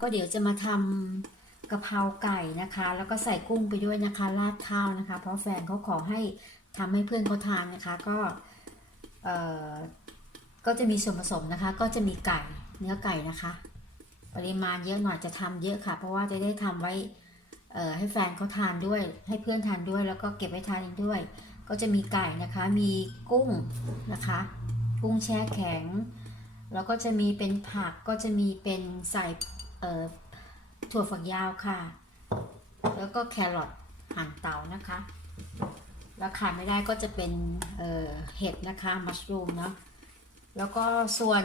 ก็เดี๋ยวจะมาทำกะเพราไก่นะคะ แล้วก็ใส่กุ้งไปด้วยนะคะราดข้าวนะคะ เพราะแฟนเขาขอให้ทำให้เพื่อนเขาทานนะคะ ก็เอ่อก็จะมีส่วนผสมนะคะ ก็จะมีไก่เนื้อไก่นะคะ ปริมาณเยอะหน่อยจะทำเยอะค่ะ เพราะว่าจะได้ทำไว้เอ่อให้แฟนเขาทานด้วย ให้เพื่อนทานด้วยแล้วก็เก็บไว้ทานเองด้วย ก็จะมีไก่นะคะ มีกุ้งนะคะ กุ้งแช่แข็ง แล้วก็จะมีเป็นผักก็จะมีเป็นใส่ ถั่วฝักยาวค่ะ แล้วก็แครอทหั่นเตานะคะแล้วขาดไม่ได้ก็จะเป็นเเห็ดนะคะมัชรูมเนาะ แล้วก็ส่วน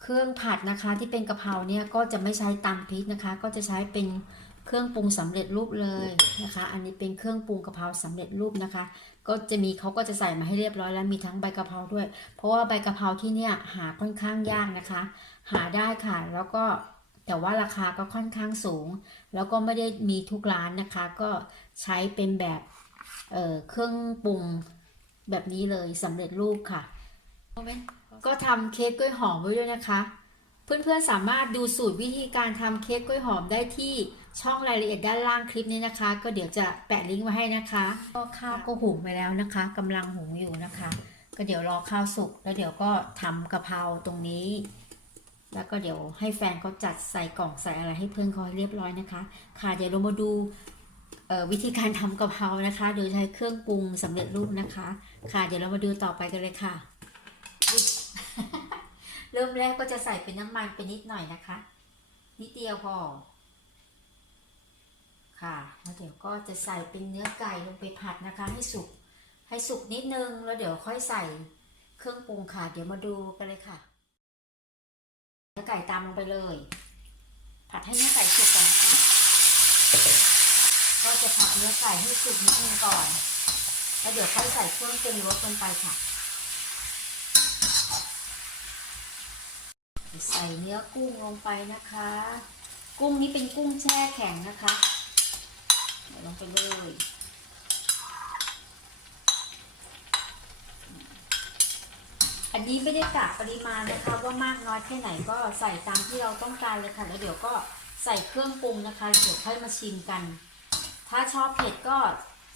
เครื่องผัดนะคะที่เป็นกะเพราเนี่ยก็จะไม่ใช้ตำพริกนะคะ ก็จะใช้เป็นเครื่องปรุงสำเร็จรูปเลยนะคะ อันนี้เป็นเครื่องปรุงกะเพราสำเร็จรูปนะคะ ก็จะมีเขาก็จะใส่มาให้เรียบร้อยแล้วมีทั้งใบกะเพราด้วย เพราะว่าใบกะเพราที่เนี่ยหาค่อนข้างยากนะคะ หาได้ค่ะแล้วก็ แต่ว่าราคาก็ค่อนข้างสูง แล้วก็ไม่ได้มีทุกร้านนะคะ ก็ใช้เป็นแบบเเครื่องปรุงแบบนี้เลยสำเร็จรูปค่ะ ก็ทำเค้กกล้วยหอมไว้ด้วยนะคะ เพื่อนๆสามารถดูสูตรวิธีการทำเค้กกล้วยหอมได้ที่ช่องรายละเอียดด้านล่างคลิปนี้นะคะ ก็เดี๋ยวจะแปะลิงก์ไว้ให้นะคะ ก็ข้าวก็หุงไปแล้วนะคะกำลังหุงอยู่นะคะ ก็เดี๋ยวรอข้าวสุกแล้วเดี๋ยวก็ทำกะเพราตรงนี้ แล้วก็เดี๋ยวให้แฟนเขาจัดใส่กล่องใส่อะไรให้เพื่อนเขาให้เรียบร้อยนะคะ ค่ะเดี๋ยวเรามาดูวิธีการทำกะเพรานะคะ โดยใช้เครื่องปรุงสำเร็จรูปนะคะ ค่ะเดี๋ยวเรามาดูต่อไปกันเลยค่ะ เริ่มแรกก็จะใส่เป็นน้ำมันไปนิดหน่อยนะคะ นิดเดียวพอ ค่ะแล้วเดี๋ยวก็จะใส่เป็นเนื้อไก่ลงไปผัดนะคะ ให้สุกให้สุกนิดนึงแล้วเดี๋ยวค่อยใส่เครื่องปรุงค่ะ เดี๋ยวมาดูกันเลยค่ะ เนื้อไก่ตามลงไปเลย ผัดให้เนื้อไก่สุกก่อนนะคะก็จะผัดเนื้อไก่ให้สุกนิดนึงก่อน แล้วเดี๋ยวค่อยใส่เครื่องปรุงรสลงไปค่ะ ใส่เนื้อกุ้งลงไปนะคะ กุ้งนี้เป็นกุ้งแช่แข็งนะคะใส่ลงไปเลย อันนี้ไม่ได้กะปริมาณนะคะ ว่ามากน้อยแค่ไหนก็ใส่ตามที่เราต้องการเลยค่ะ แล้วเดี๋ยวก็ใส่เครื่องปรุงนะคะแล้วเดี๋ยวค่อยมาชิมกัน ถ้าชอบเผ็ดก็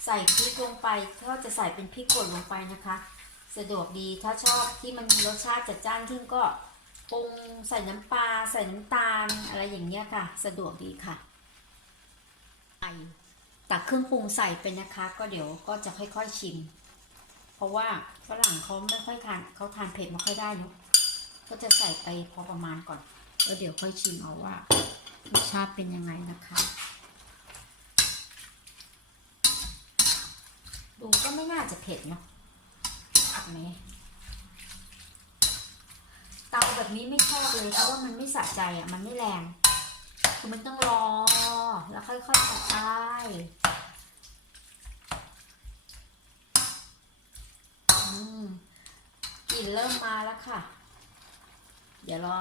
ใส่พริกลงไปก็จะใส่เป็นพริกป่นลงไปนะคะ สะดวกดีถ้าชอบที่มันมีรสชาติจัดจ้านขึ้นก็ปรุงใส่น้ำปลาใส่น้ำตาลอะไรอย่างเงี้ยค่ะ สะดวกดีค่ะไอตักเครื่องปรุงใส่ไปนะคะ ก็เดี๋ยวก็จะค่อยๆชิม เพราะว่าฝรั่งเขาไม่ค่อยทานเขาทานเผ็ดไม่ค่อยได้เนอะก็จะใส่ไปพอประมาณก่อน แล้วเดี๋ยวค่อยชิมเอาว่ารสชาติเป็นยังไงนะคะ ดูก็ไม่น่าจะเผ็ดเนาะเห็นไหมเตาแบบนี้ไม่ชอบเลยเพราะว่ามันไม่สะใจอะ มันไม่แรง คือมันต้องรอ แล้วค่อยๆผัดไปอืม กลิ่นเริ่มมาแล้วค่ะ เดี๋ยวรอ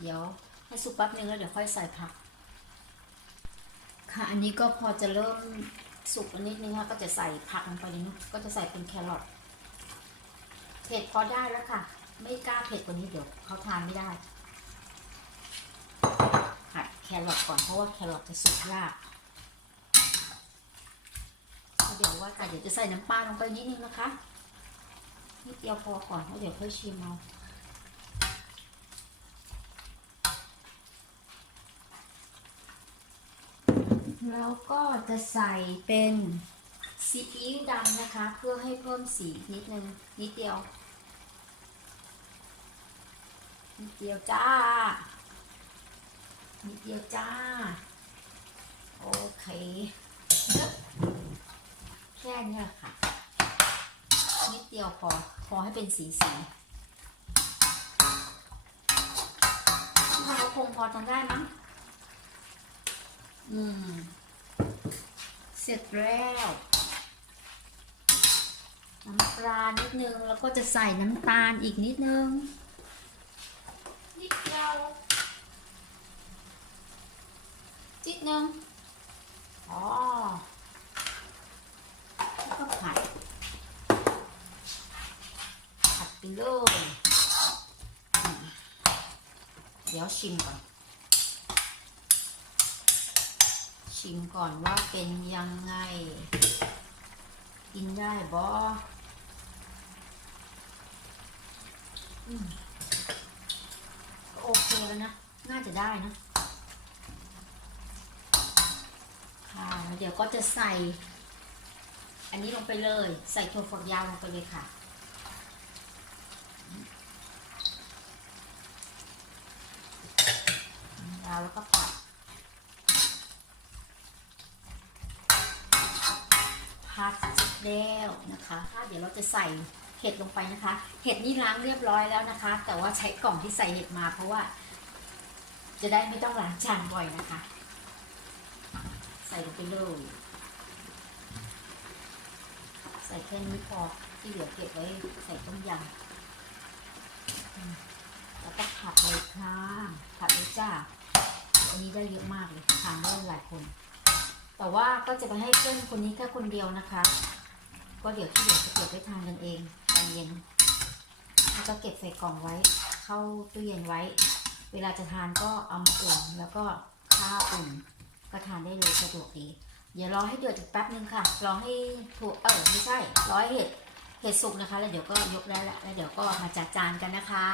เดี๋ยวให้สุกแป๊บนึงแล้วเดี๋ยวค่อยใส่ผัก ค่ะ อันนี้ก็พอจะเริ่มสุกนิดนึงค่ะก็จะใส่ผักลงไปนิดนึงก็จะใส่เป็นแครอทเผ็ดพอได้แล้วค่ะ ไม่กล้าเผ็ดกว่านี้เดี๋ยวเขาทานไม่ได้ผัดแครอทก่อนเพราะว่าแครอทจะสุกยากเดี๋ยวว่าแต่เดี๋ยวจะใส่น้ำปลาลงไปนิดนึงนะคะ นิดเดียวพอก่อนแล้วเดี๋ยวค่อยชิมเอาแล้วก็จะใส่เป็นซีอิ๊วดำนะคะ เพื่อให้เพิ่มสีนิดนึงนิดเดียว นิดเดียวจ้า นิดเดียวจ้า โอเค แค่เนี้ย ดียวพอ พอให้เป็นสีสีพอคงพอทำได้มั้ง อืม เสร็จแล้วน้ำปลานิดนึง แล้วก็จะใส่น้ำตาลอีกนิดนึง นิดเดียวจิดนึง อ๋อแล้วก็ผัด ผัดไป เลย เดี๋ยวชิมก่อน ชิมก่อนว่าเป็นยังไง กินได้บอโอเคแล้วนะ น่าจะได้นะ ค่ะ เดี๋ยวก็จะใส่ อันนี้ลงไปเลย ใส่ถั่วฝักยาวลงไปเลยค่ะาแล้วก็ปัดพัดแล้วนะคะเดี๋ยวเราจะใส่เห็ดลงไปนะคะ เห็ดนี่ล้างเรียบร้อยแล้วนะคะ แต่ว่าใช้กล่องที่ใส่เห็ดมาเพราะว่า จะได้ไม่ต้องล้างจานบ่อยนะคะ ใส่ลงไปเลยใส่แค่นี้พอที่เหลือเก็บไว้ใส่ต้มยำแล้วก็ผัดเลยค่ะผัดเลยจ้า อันนี้ได้เยอะมากเลยทานได้หลายคน แต่ว่าก็จะไปให้เพื่อนคนนี้แค่คนเดียวนะคะ ก็เดี๋ยวที่เหลือจะเก็บไว้ทานกันเองตอนเย็นแล้วก็เก็บใส่กล่องไว้ เข้าตู้เย็นไว้ เวลาจะทานก็เอามาอุ่นแล้วก็ข้าวอุ่นก็ทานได้เลยสะดวกดีเดี๋ยวรอให้เดือดอีกแป๊บนึงค่ะ รอให้ถั่วเออไม่ใช่ รอให้เห็ด เห็ดสุกนะคะ แล้วเดี๋ยวก็ยกได้และแล้วเดี๋ยวก็มาจัดจานกันนะคะ